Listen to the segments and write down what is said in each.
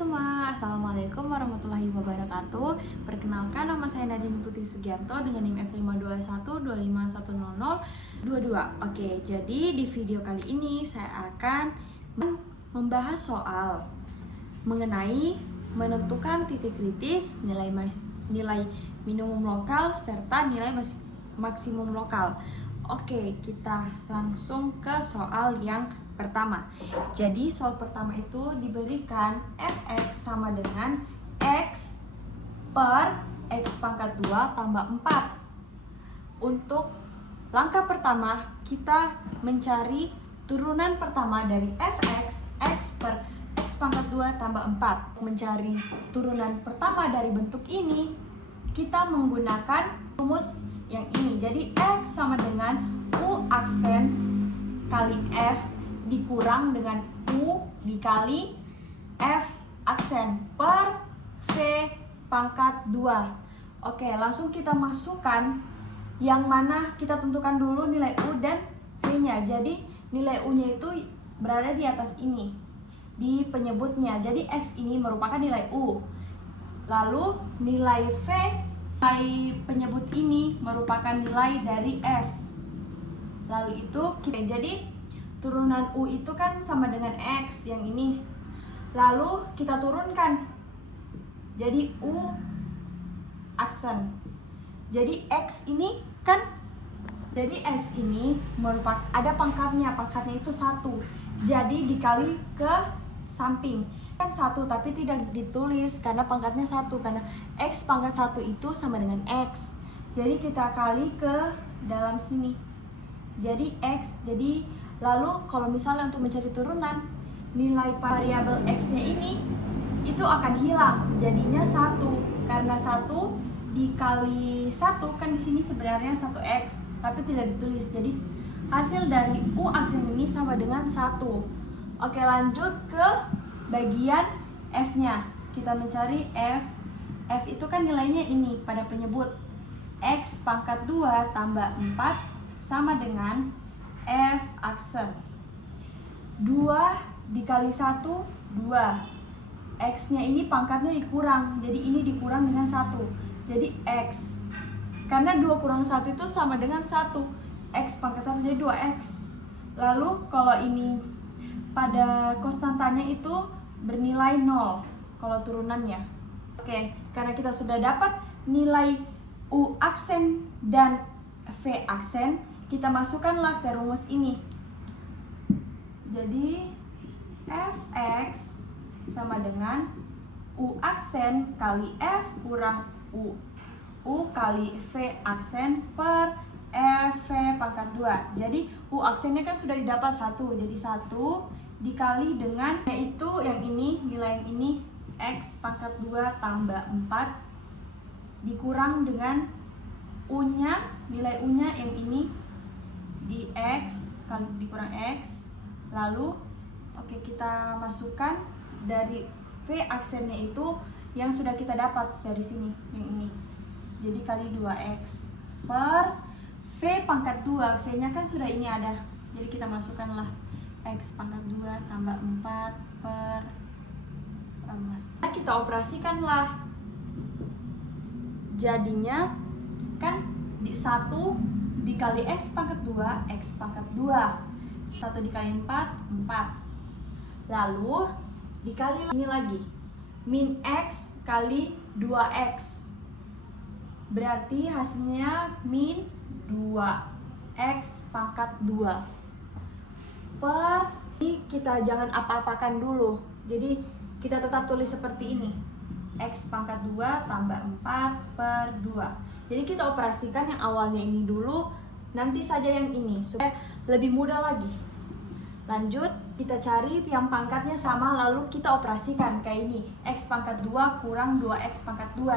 semua, Assalamualaikum warahmatullahi wabarakatuh. Perkenalkan, nama saya Nadine Putri Sugianto dengan NIM F52125100022. Oke, jadi di video kali ini saya akan membahas soal mengenai menentukan titik kritis, nilai minimum lokal, serta nilai maksimum lokal. Oke, kita langsung ke soal yang pertama. Jadi soal pertama itu diberikan fx sama dengan x per x pangkat 2 tambah 4. Untuk langkah pertama, kita mencari turunan pertama dari fx, x per x pangkat 2 tambah 4. Mencari turunan pertama dari bentuk ini, kita menggunakan rumus yang ini. Jadi x sama dengan u aksen kali f dikurang dengan u dikali f aksen per v pangkat 2. Oke, langsung kita masukkan yang mana kita tentukan dulu nilai u dan v-nya. Jadi nilai u-nya itu berada di atas ini, di penyebutnya. Jadi x ini merupakan nilai u. Lalu nilai v, nilai penyebut ini merupakan nilai dari f. Lalu itu jadi turunan u itu kan sama dengan x yang ini. Lalu kita turunkan. Jadi u aksen. Jadi x ini kan, jadi x ini merupakan ada pangkatnya. Pangkatnya itu 1. Jadi dikali ke samping. Kan 1 tapi tidak ditulis karena pangkatnya 1. Karena x pangkat 1 itu sama dengan x. Jadi kita kali ke dalam sini. Jadi x, lalu kalau misalnya untuk mencari turunan, nilai variabel x-nya ini itu akan hilang. Jadinya 1. Karena 1 dikali 1 kan di sini sebenarnya 1x, tapi tidak ditulis. Jadi hasil dari u aksen ini sama dengan 1. Oke, lanjut ke bagian f-nya. Kita mencari f. F itu kan nilainya ini pada penyebut. X pangkat 2 tambah 4 sama dengan f aksen 2 dikali 1, 2. X nya ini pangkatnya dikurang, jadi ini dikurang dengan 1. Jadi x, karena 2 kurang 1 itu sama dengan 1. X pangkat 1 jadi 2x. Lalu kalau ini pada konstantanya itu bernilai 0 kalau turunannya. Oke, karena kita sudah dapat nilai u aksen dan v aksen, kita masukkanlah ke rumus ini. Jadi fx sama dengan u aksen kali f kurang u kali v aksen per v pangkat 2. Jadi u aksennya kan sudah didapat 1. Jadi 1 dikali dengan, yaitu yang ini, nilai yang ini, x pangkat 2 tambah 4 dikurang dengan u-nya, nilai u-nya yang ini di x kali dikurang x. Lalu oke, kita masukkan dari v aksennya itu yang sudah kita dapat dari sini, yang ini. Jadi kali 2x per v pangkat 2. V-nya kan sudah ini ada. Jadi kita masukkanlah x pangkat 2 tambah 4 per kita operasikanlah. Jadinya kan di 1 dikali x pangkat 2, x pangkat 2. 1 dikali 4, 4. Lalu dikali ini lagi, min x kali 2x. Berarti hasilnya min 2x pangkat 2. Per, ini kita jangan apa-apakan dulu. Jadi kita tetap tulis seperti ini. X pangkat 2 tambah 4 per 2. Jadi kita operasikan yang awalnya ini dulu, nanti saja yang ini, supaya lebih mudah lagi. Lanjut, kita cari yang pangkatnya sama, lalu kita operasikan kayak ini. X pangkat 2 kurang 2x pangkat 2.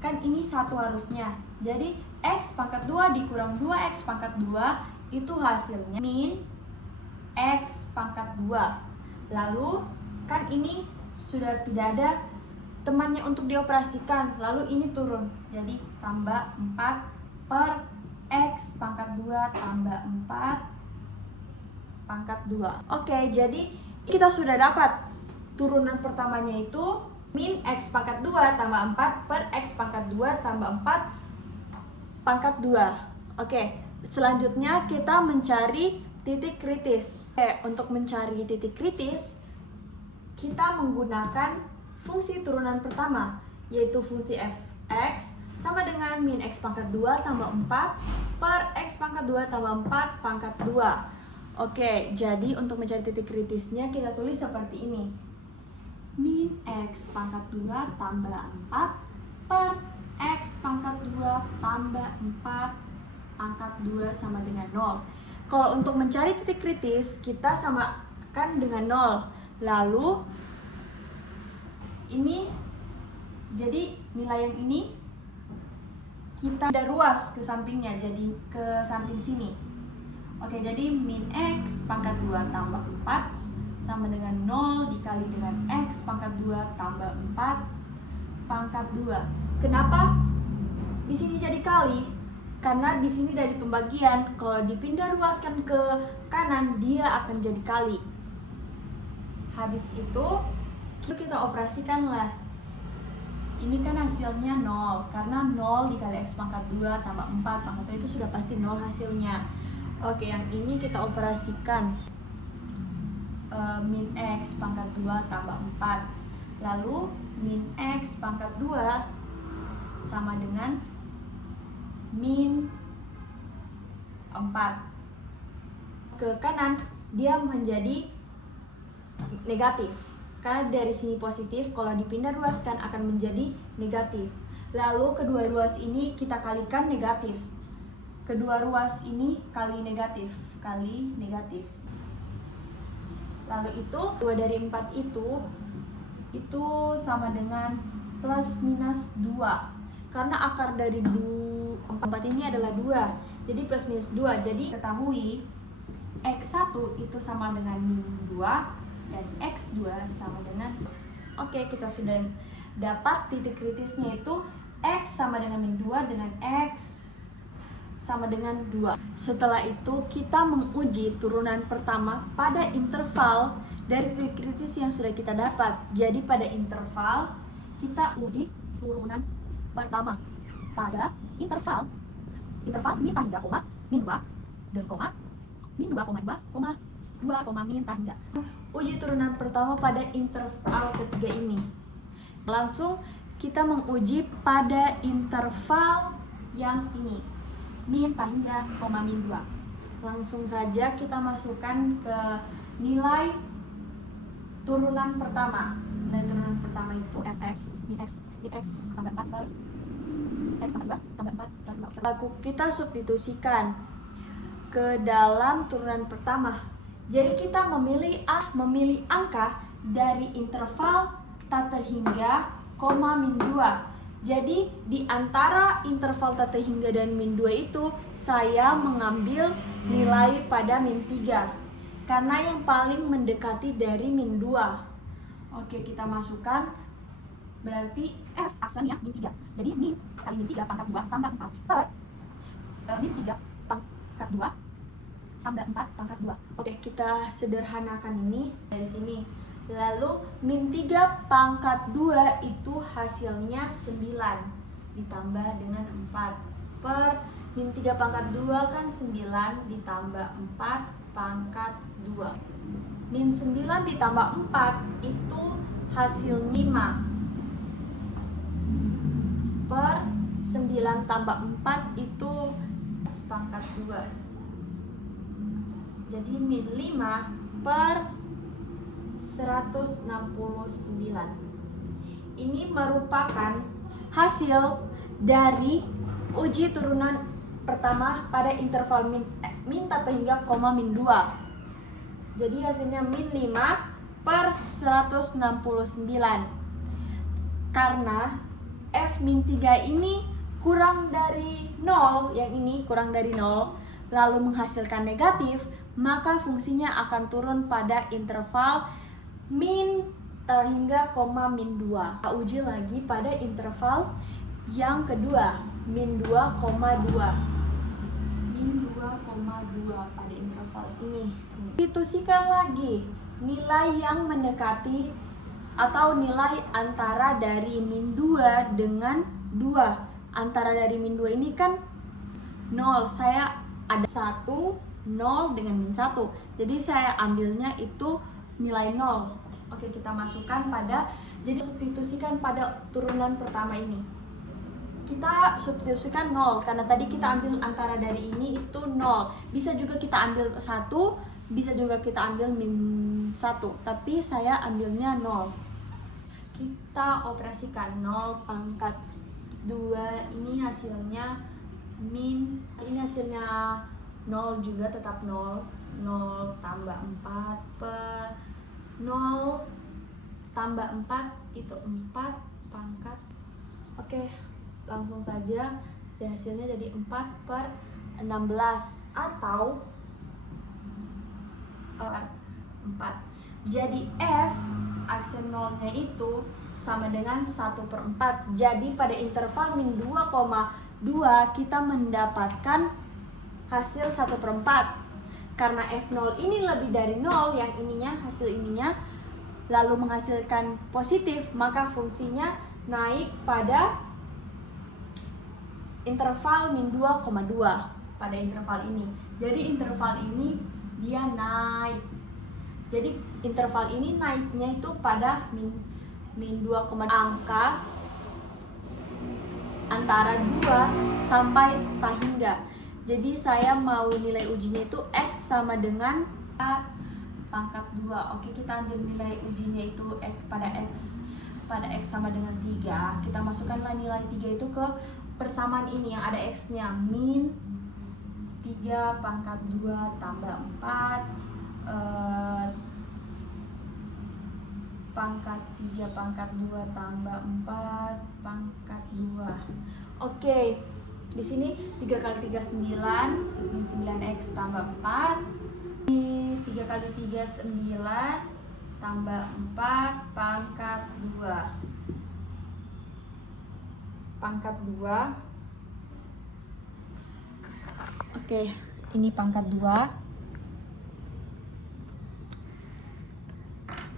Kan ini 1 harusnya. Jadi x pangkat 2 dikurang 2x pangkat 2, itu hasilnya min x pangkat 2. Lalu kan ini sudah tidak ada temannya untuk dioperasikan, lalu ini turun, jadi tambah 4 per x pangkat 2 tambah 4 pangkat 2. Oke, jadi kita sudah dapat turunan pertamanya itu min X pangkat 2 tambah 4 per X pangkat 2 tambah 4 pangkat 2. Oke, selanjutnya kita mencari titik kritis. Untuk mencari titik kritis, kita menggunakan fungsi turunan pertama, yaitu fungsi f(x) sama dengan min X pangkat 2 tambah 4 per X pangkat 2 tambah 4 pangkat 2. Oke, jadi untuk mencari titik kritisnya kita tulis seperti ini. Min X pangkat 2 tambah 4 per X pangkat 2 tambah 4 pangkat 2 sama dengan 0. Kalau untuk mencari titik kritis, kita samakan dengan 0. Lalu, ini, jadi nilai yang ini, kita pindah ruas ke sampingnya, jadi ke samping sini. Oke, jadi min X pangkat 2 tambah 4 sama dengan 0 dikali dengan X pangkat 2 tambah 4 pangkat 2. Kenapa di sini jadi kali? Karena di sini dari pembagian, kalau dipindah ruaskan ke kanan, dia akan jadi kali. Habis itu, kita operasikanlah. Ini kan hasilnya 0, karena 0 dikali X pangkat 2 tambah 4 pangkat 2 itu sudah pasti 0 hasilnya. Oke, yang ini kita operasikan. Min X pangkat 2 tambah 4. Lalu, min X pangkat 2 sama dengan min 4. Ke kanan, dia menjadi negatif. Karena dari sini positif, kalau dipindah ruaskan akan menjadi negatif. Lalu kedua ruas ini kita kalikan negatif. Kedua ruas ini kali negatif. Lalu itu 2 dari 4 itu sama dengan plus minus 2. Karena akar dari 4 ini adalah 2. Jadi plus minus 2. Jadi ketahui X1 itu sama dengan min 2 dan X2 sama dengan. Oke, kita sudah dapat titik kritisnya itu X sama dengan min 2 dengan X sama dengan 2. Setelah itu kita menguji turunan pertama pada interval dari titik kritis yang sudah kita dapat. Jadi pada interval kita uji turunan pertama pada interval min tangga koma min 2 dan koma min 2, 2, min tangga. Uji turunan pertama pada interval ketiga ini. Langsung kita menguji pada interval yang ini, min tangga koma min 2. Langsung saja kita masukkan ke nilai turunan pertama. Nilai turunan pertama itu fx min x tambah 4 per X tambah 4 tambah 4. Lalu kita substitusikan ke dalam turunan pertama. Jadi kita memilih angka dari interval tak terhingga, koma min 2. Jadi di antara interval tak terhingga dan min 2 itu, saya mengambil nilai pada min 3. Karena yang paling mendekati dari min 2. Oke, kita masukkan. Berarti F asalnya min 3. Jadi min kali min 3 pangkat 2 tambah 4 per min 3 pangkat 2 tambah 4 pangkat 2. Oke, kita sederhanakan ini dari sini. Lalu min 3 pangkat 2 itu hasilnya 9 ditambah dengan 4 per min 3 pangkat 2 kan 9 ditambah 4 pangkat 2. Min 9 ditambah 4 itu hasilnya 5 per 9 tambah 4 itu pangkat 2. Jadi min 5 per 169. Ini merupakan hasil dari uji turunan pertama pada interval min tak terhingga, koma min 2. Jadi hasilnya min 5 per 169. Karena F min 3 ini kurang dari 0, yang ini kurang dari 0, lalu menghasilkan negatif, maka fungsinya akan turun pada interval min hingga koma min 2. Kita uji lagi pada interval yang kedua, min 2,2. Min 2,2 pada interval ini. Substitusikan lagi nilai yang mendekati atau nilai antara dari min 2 dengan 2. Antara dari min 2 ini kan 0, saya ada 1, 0 dengan min 1. Jadi saya ambilnya itu nilai 0. Oke, kita masukkan pada, jadi substitusikan pada turunan pertama ini. Kita substitusikan 0, karena tadi kita ambil antara dari ini itu 0. Bisa juga kita ambil 1, bisa juga kita ambil min 1, tapi saya ambilnya 0. Kita operasikan 0 pangkat 2, ini hasilnya min, ini hasilnya 0 juga, tetap 0. 0 tambah 4 per 0 tambah 4 itu 4 pangkat. Oke, langsung saja hasilnya jadi 4 per 16 atau 4. Jadi F aksen 0-nya itu sama dengan 1 per 4. Jadi pada interval min 2,2 kita mendapatkan hasil 1 per 4. Karena F0 ini lebih dari 0, yang ininya, hasil ininya, lalu menghasilkan positif, maka fungsinya naik pada interval min 2,2 pada interval ini. Jadi interval ini dia naik. Jadi interval ini naiknya itu pada min 2,2 angka antara 2 sampai tak hingga. Jadi saya mau nilai ujinya itu X sama dengan pangkat 2. Oke, kita ambil nilai ujinya itu pada X sama dengan 3. Kita masukkanlah nilai 3 itu ke persamaan ini yang ada X-nya, min 3 pangkat 2 tambah 4 pangkat 3 pangkat 2 tambah 4 pangkat 2. Oke, di sini 3 kali 3 9, 9x tambah 4. Ini 3 kali 3 9 tambah 4 pangkat 2. Pangkat 2. Oke, ini pangkat 2.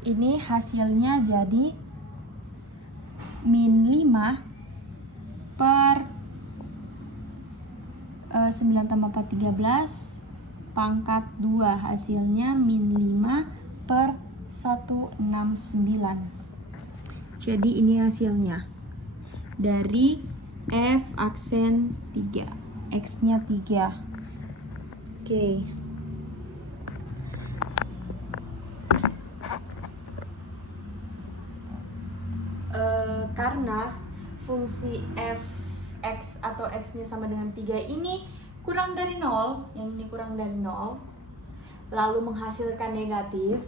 Ini hasilnya jadi min 5 per 9 tambah 4 13 pangkat 2, hasilnya min 5 per 169. Jadi ini hasilnya dari F aksen 3, X-nya 3. Oke. Karena fungsi f(x) atau x-nya sama dengan 3 ini kurang dari 0, yang ini kurang dari 0, lalu menghasilkan negatif,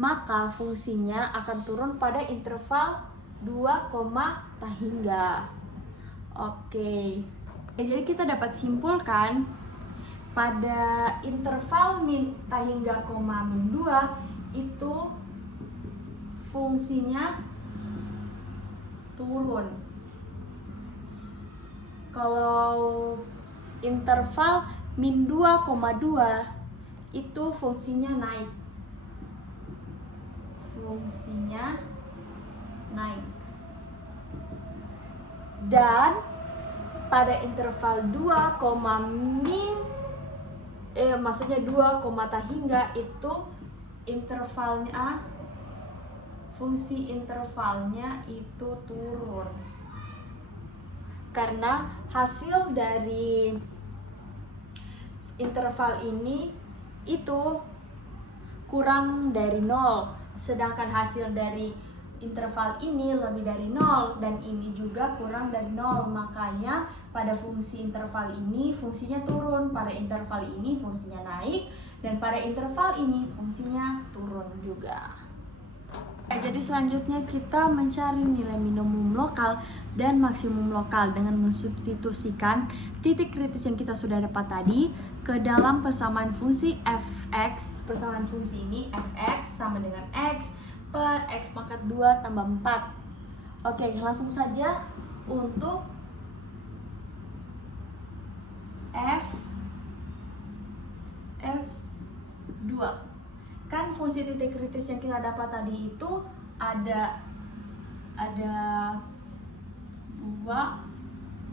maka fungsinya akan turun pada interval 2, tak hingga. Oke. Jadi kita dapat simpulkan pada interval min tak hingga, min 2 itu fungsinya turun. Kalau interval min 2,2 itu fungsinya naik. Fungsinya naik. Dan pada interval 2, maksudnya 2, tak hingga itu intervalnya, fungsi intervalnya itu turun. Karena hasil dari interval ini itu kurang dari 0, sedangkan hasil dari interval ini lebih dari 0 dan ini juga kurang dari 0. Makanya pada fungsi interval ini fungsinya turun, pada interval ini fungsinya naik, dan pada interval ini fungsinya turun juga. Jadi selanjutnya kita mencari nilai minimum lokal dan maksimum lokal dengan mensubstitusikan titik kritis yang kita sudah dapat tadi ke dalam persamaan fungsi f(x). Persamaan fungsi ini f(x) sama dengan x per x pangkat 2 tambah 4. Oke, langsung saja untuk f2. Kan fungsi titik kritis yang kita dapat tadi itu ada 2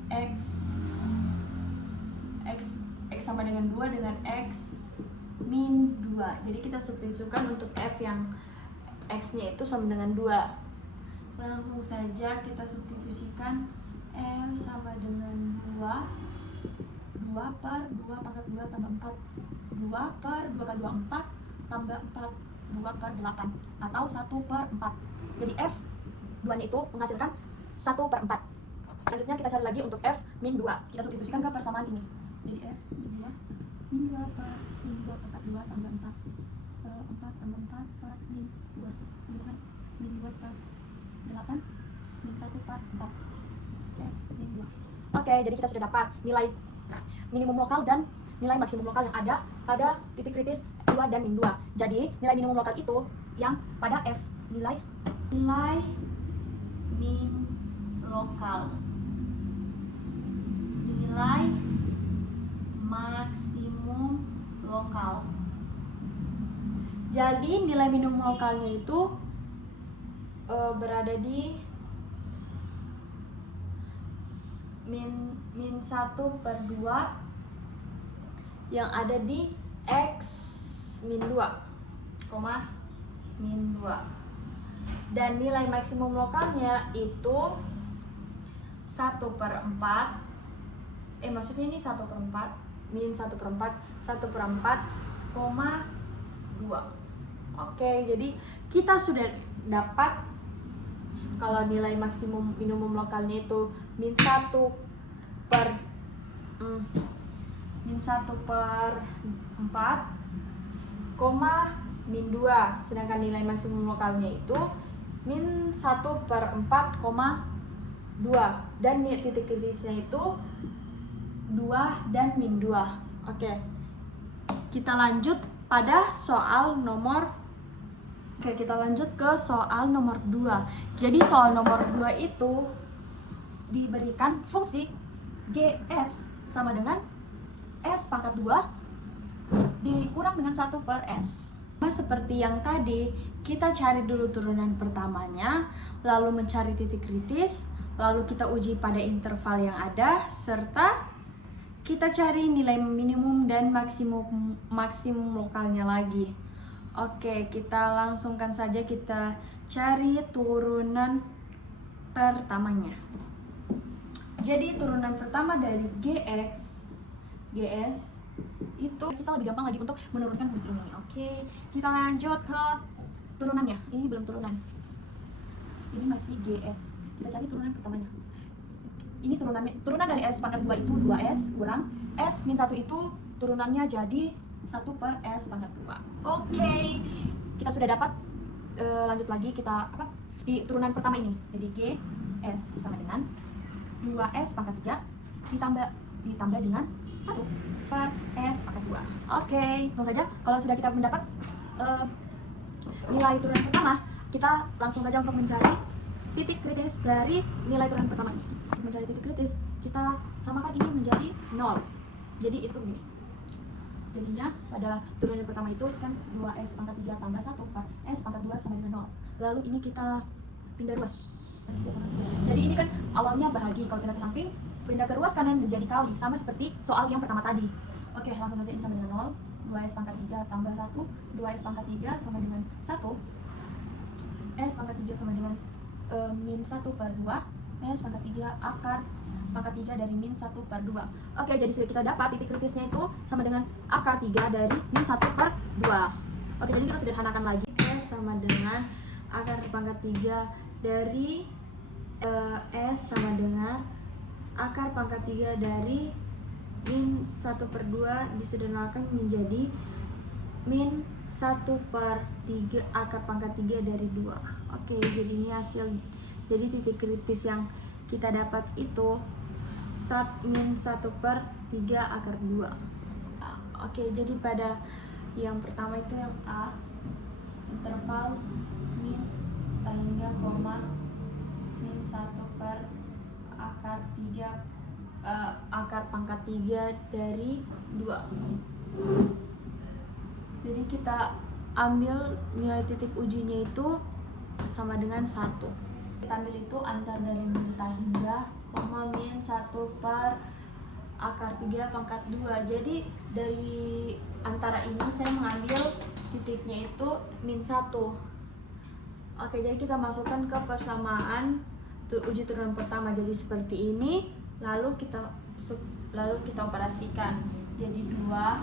x sama dengan 2 dengan x min 2. Jadi kita substitusikan untuk f yang x nya itu sama dengan 2. Langsung saja kita substitusikan f sama dengan 2 per 2 pangkat 2 tambah 4, 2 per 2 kali 2 4 tambah 4, 2 per 8 atau 1 per 4. Jadi f 2 nya itu menghasilkan 1 per 4. Selanjutnya kita cari lagi untuk f min 2. Kita substitusikan ke persamaan ini. Jadi f min 2 per min 2 pangkat 2 tambah 4, 4 tambah 4 per min 2 sama dengan min 2 per 8 min 1 per 4. F min 2. Oke, jadi kita sudah dapat nilai minimum lokal dan nilai maksimum lokal yang ada pada titik kritis 2 dan min 2. Jadi nilai minimum lokal itu yang pada f, nilai min lokal, nilai maksimum lokal. Jadi nilai minimum lokalnya itu berada di min 1 per 2 yang ada di x min 2, min 2. Dan nilai maksimum lokalnya itu 1 per 4, maksudnya ini 1 per 4, min 1 per 4, 1 per 4, 2. Oke, jadi kita sudah dapat kalau nilai maksimum minimum lokalnya itu min 1 per 4, min 2, sedangkan nilai maksimum lokalnya itu min 1 per 4, 2, dan titik kritisnya itu 2 dan min 2. Oke, kita lanjut pada soal nomor kita lanjut ke soal nomor 2. Jadi soal nomor 2 itu diberikan fungsi gs sama dengan s pangkat 2 dikurang dengan 1 per s. Seperti yang tadi, kita cari dulu turunan pertamanya, lalu mencari titik kritis, lalu kita uji pada interval yang ada, serta kita cari nilai minimum dan maksimum lokalnya lagi. Oke, kita langsungkan saja kita cari turunan pertamanya. Jadi turunan pertama dari gs itu kita lebih gampang lagi untuk menurunkan fungsi ini. Oke, kita lanjut ke turunannya. Ini belum turunan, ini masih gs. Kita cari turunan pertamanya. Ini turunan dari s pangkat 2 itu 2s kurang s min 1 itu turunannya jadi 1 per s pangkat 2. Oke, kita sudah dapat. Lanjut lagi kita di turunan pertama ini. Jadi gs sama dengan 2s pangkat 3 ditambah dengan 1 per s pangkat 2. Oke, langsung saja. Kalau sudah kita mendapat nilai turunan pertama, kita langsung saja untuk mencari titik kritis dari nilai turunan pertama ini. Untuk mencari titik kritis, kita samakan ini menjadi 0. Jadi itu ini. Jadinya pada turunan pertama itu kan 2s pangkat 3 tambah 1 per s pangkat 2 sama dengan 0. Lalu ini kita pindah ruas. Jadi ini kan awalnya bahagi, kalau pindah ke samping pindah ke ruas kanan menjadi kali, sama seperti soal yang pertama tadi. Oke, langsung saja ini sama dengan 0. 2s pangkat 3 tambah 1, 2s pangkat 3 sama dengan 1, s pangkat 3 sama dengan min 1 per 2, s pangkat 3 akar pangkat 3 dari min 1 per 2. Oke, jadi sudah kita dapat titik kritisnya itu sama dengan akar 3 dari min 1 per 2. Oke, jadi kita sederhanakan lagi. S sama dengan akar pangkat 3 dari s sama dengan akar pangkat 3 dari min 1 per 2 disederhanakan menjadi min 1 per 3 akar pangkat 3 dari 2. Oke, jadi ini hasil. Jadi titik kritis yang kita dapat itu min 1 per 3 akar 2. Oke, jadi pada yang pertama itu yang A, interval min hingga koma min 1 per akar 3 akar pangkat 3 dari 2. Jadi kita ambil nilai titik ujinya itu sama dengan 1. Kita ambil itu antar dari min hingga, koma min 1 per akar 3 pangkat 2. Jadi dari antara ini saya mengambil titiknya itu min 1. Oke, jadi kita masukkan ke persamaan uji turunan pertama. Jadi seperti ini, lalu kita operasikan. Jadi 2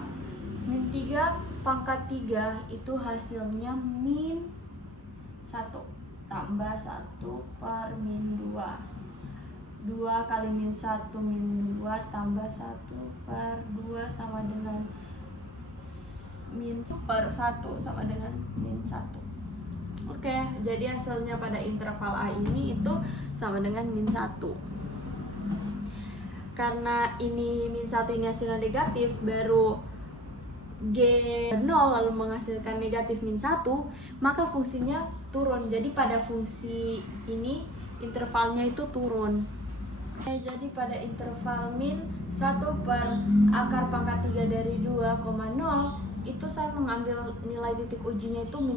min 3 pangkat 3 itu hasilnya min 1 tambah 1 per min 2. 2 kali min 1 min 2 tambah 1 per 2 sama dengan min per 1 sama dengan min 1. Oke, jadi hasilnya pada interval A ini itu sama dengan min 1. Karena ini min 1 ini hasilnya negatif, baru G 0 lalu menghasilkan negatif min 1, maka fungsinya turun. Jadi pada fungsi ini intervalnya itu turun. Jadi pada interval min 1 per akar pangkat 3 dari 2,0 itu saya mengambil nilai titik ujinya itu min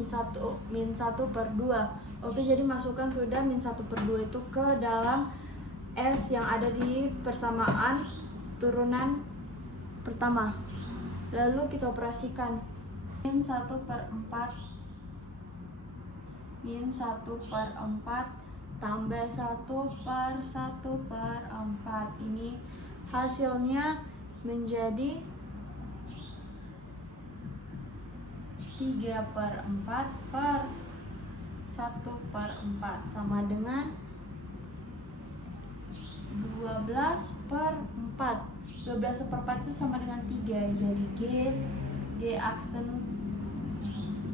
1 per 2. Oke, jadi masukkan sudah min 1 per 2 itu ke dalam S yang ada di persamaan turunan pertama. Lalu kita operasikan min 1 per 4 min 1 per 4 tambah 1 per 1 per 4. Ini hasilnya menjadi 3 per 4 per 1 per 4 sama dengan 12 per 4. 12 per 4 itu sama dengan 3. Jadi G aksen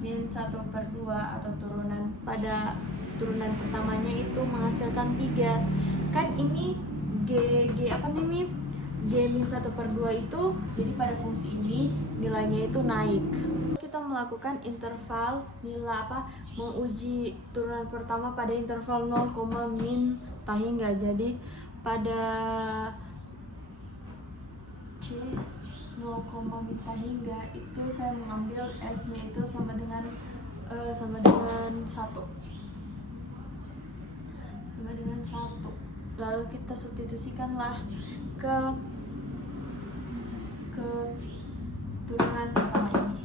min 1 per 2 atau turunan pada turunan pertamanya itu menghasilkan 3. Kan ini G min 1 per 2 itu, jadi pada fungsi ini nilainya itu naik. Kita melakukan interval nilai menguji turunan pertama pada interval 0, min hingga. Jadi pada C 0, min hingga itu saya mengambil S-nya itu sama dengan 1. Sama dengan 1. Lalu kita substitusikanlah ke turunan pertama ini.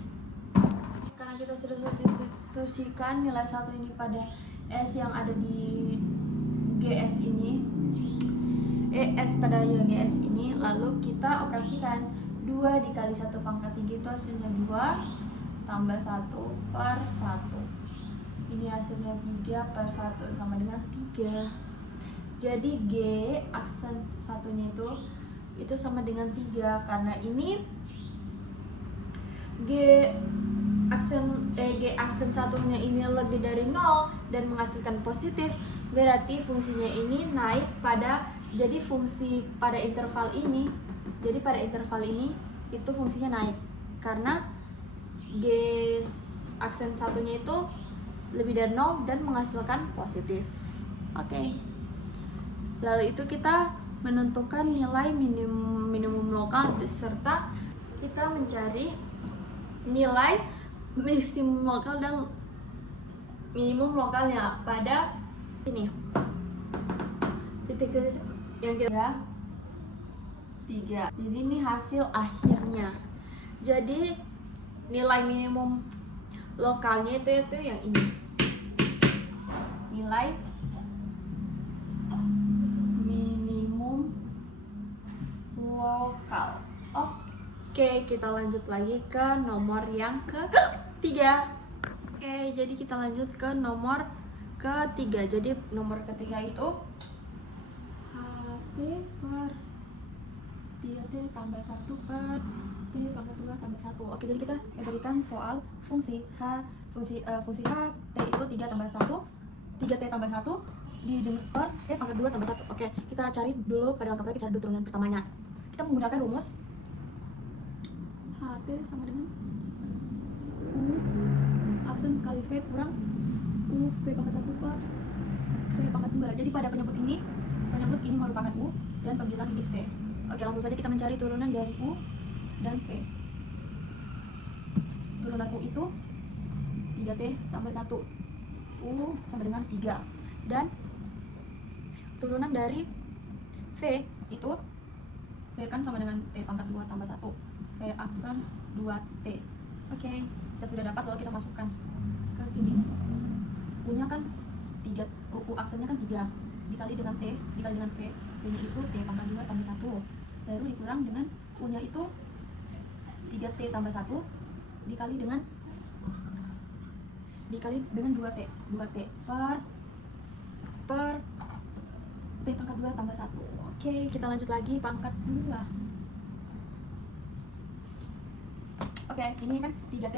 Karena kita sudah substitusikan nilai 1 ini pada S yang ada di GS ini, S pada GS ini, lalu kita operasikan 2 dikali 1 pangkat 3 itu hasilnya 2 tambah 1 per 1. Ini hasilnya 3 per 1 sama dengan 3. Jadi G aksen satunya itu sama dengan 3. Karena ini G aksen satunya ini lebih dari 0 dan menghasilkan positif, berarti fungsinya ini naik pada, jadi fungsi pada interval ini, itu fungsinya naik karena G aksen satunya itu lebih dari 0 dan menghasilkan positif. Oke. Lalu itu kita menentukan nilai minimum lokal serta kita mencari nilai maksimum lokal dan minimum lokalnya pada sini. Titik yang kita 3. Jadi ini hasil akhirnya. Jadi nilai minimum lokalnya itu yang ini. Nilai minimum lokal. Oke, kita lanjut lagi ke nomor yang ketiga. Oke, jadi kita lanjut ke nomor ketiga. Jadi nomor ketiga itu HT per 3T tambah 1 per T pangkat 2 tambah 1. Oke, jadi kita berikan soal fungsi fungsi H T itu 3 tambah 1, 3T tambah 1 per T pangkat 2 tambah 1. Oke, kita cari dulu pada angka, kita cari dulu turunan pertamanya. Kita menggunakan rumus HT sama dengan U aksen kali V kurang U V pangkat 1 per V pangkat 2. Jadi pada penyebut ini merupakan U dan panggilan ini V. Oke, langsung saja kita mencari turunan dari U dan V. Turunan U itu 3T tambah 1. U U sama dengan 3. Dan turunan dari V itu V kan sama dengan T pangkat 2 tambah 1, V aksen 2T. Oke, kita sudah dapat, lalu kita masukkan ke sini. U nya kan 3, U aksennya kan 3 dikali dengan T dikali dengan V, V nya itu T pangkat 2 tambah 1, baru dikurang dengan U nya itu 3T tambah 1 dikali dengan 2T per T pangkat 2 tambah 1. Oke, kita lanjut lagi pangkat 2. Oke, ini kan 3T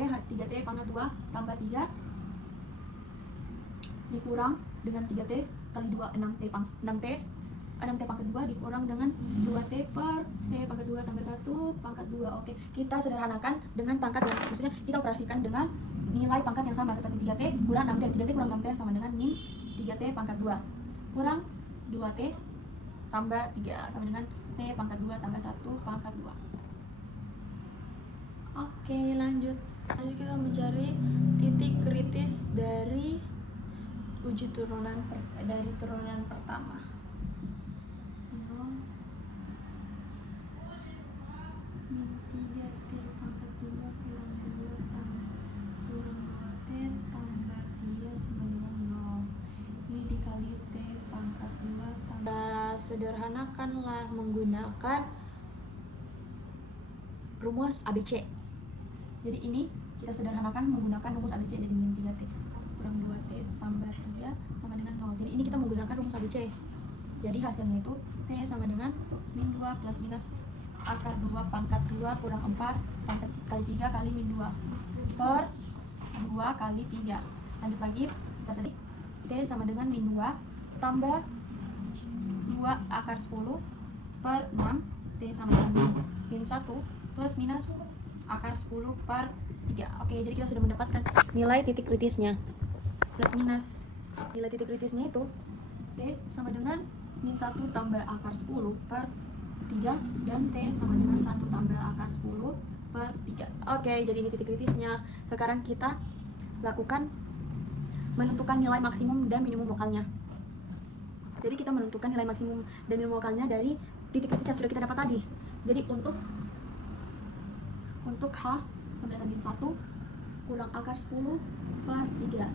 pangkat 2 tambah 3 dikurang dengan 3T kali 2, 6T pangkat 2 dikurang dengan 2T per T pangkat 2 tambah 1 pangkat 2. Oke, kita sederhanakan dengan pangkat yang, maksudnya kita operasikan dengan nilai pangkat yang sama seperti 3T kurang 6T. 3T kurang 6T sama dengan min 3T pangkat 2 kurang 2T tambah 3 sama dengan T pangkat 2 tambah 1 pangkat 2. Oke, lanjut. Jadi kita mencari titik kritis dari uji turunan dari turunan pertama. Min 3T pangkat 2 kurang 2T tambah 3 sama dengan 0. Ini dikali T pangkat 2 tambah, sederhanakanlah menggunakan rumus ABC. Jadi ini kita sederhanakan menggunakan rumus ABC. Jadi min 3T kurang 2T tambah 3 sama dengan 0. Jadi ini kita menggunakan rumus ABC. Jadi hasilnya itu T sama dengan min 2 plus minus akar 2 pangkat 2 kurang 4 pangkat kali 3 kali min 2 per 2 kali 3. Lanjut lagi, kita sedih T sama dengan min 2 tambah 2 akar 10 per 6 T sama dengan min 1 plus minus akar 10 per 3. Oke, jadi kita sudah mendapatkan nilai titik kritisnya. Plus minus nilai titik kritisnya itu T sama dengan min 1 tambah akar 10 per 3 dan T sama dengan 1 tambah akar 10 per 3. Oke, jadi ini titik kritisnya. Sekarang kita lakukan menentukan nilai maksimum dan minimum lokalnya. Jadi kita menentukan nilai maksimum dan minimum lokalnya dari titik kritis yang sudah kita dapat tadi. Jadi untuk H sama dengan min 1 kurang akar 10 per 3.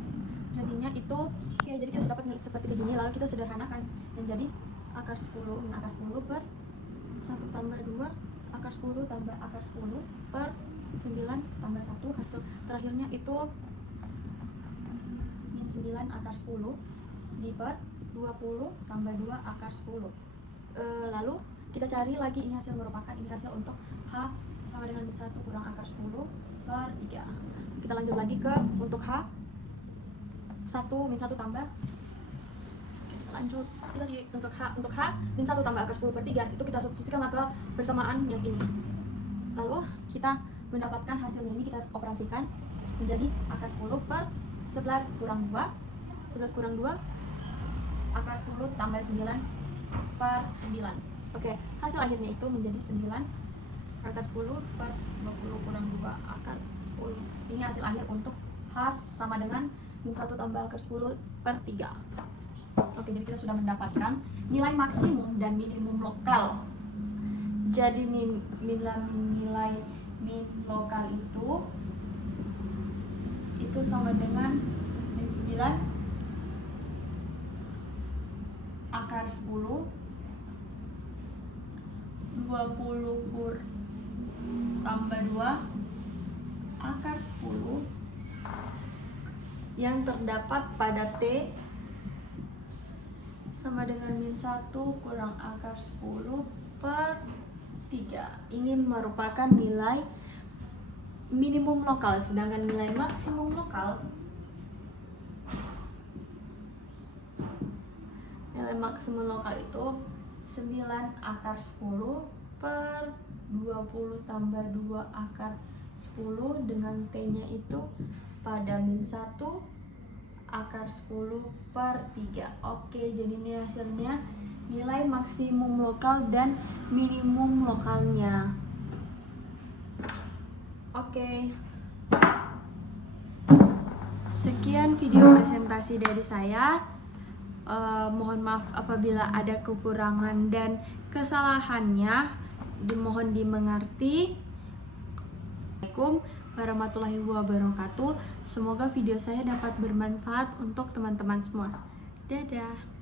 Jadinya itu, oke, jadi kita sudah dapat seperti begini, lalu kita sederhanakan menjadi akar 10 per 1 tambah 2 akar 10 tambah akar 10 per 9 tambah 1, hasil terakhirnya itu min 9 akar 10 diper 20 tambah 2 akar 10. Lalu kita cari lagi, ini hasil merupakan, ini hasil untuk H sama dengan min 1 kurang akar 10 per 3. Kita lanjut lagi ke untuk H 1 min 1 tambah, lanjut kita di untuk H min 1 tambah akar 10 per 3 itu kita substitusikan ke persamaan yang ini. Lalu kita mendapatkan hasilnya, ini kita operasikan menjadi akar 10 per 11 kurang 2 akar 10 tambah 9 per 9. Oke, hasil akhirnya itu menjadi 9 akar 10 per 20 kurang 2 akar 10. Ini hasil akhir untuk H sama dengan min 1 tambah akar 10 per 3. Oke, jadi kita sudah mendapatkan nilai maksimum dan minimum lokal. Jadi nilai min lokal itu sama dengan min 9 akar 10 20 tambah 2 akar 10 yang terdapat pada T sama dengan min 1 kurang akar 10 per 3. Ini merupakan nilai minimum lokal, sedangkan nilai maksimum lokal itu 9 akar 10 per 20 tambah 2 akar 10 dengan T-nya itu pada min 1 akar 10 per 3. Oke, jadi ini hasilnya nilai maksimum lokal dan minimum lokalnya. Oke. Sekian video presentasi dari saya. Mohon maaf apabila ada kekurangan dan kesalahannya, dimohon dimengerti. Assalamualaikum warahmatullahi wabarakatuh. Semoga video saya dapat bermanfaat untuk teman-teman semua. Dadah.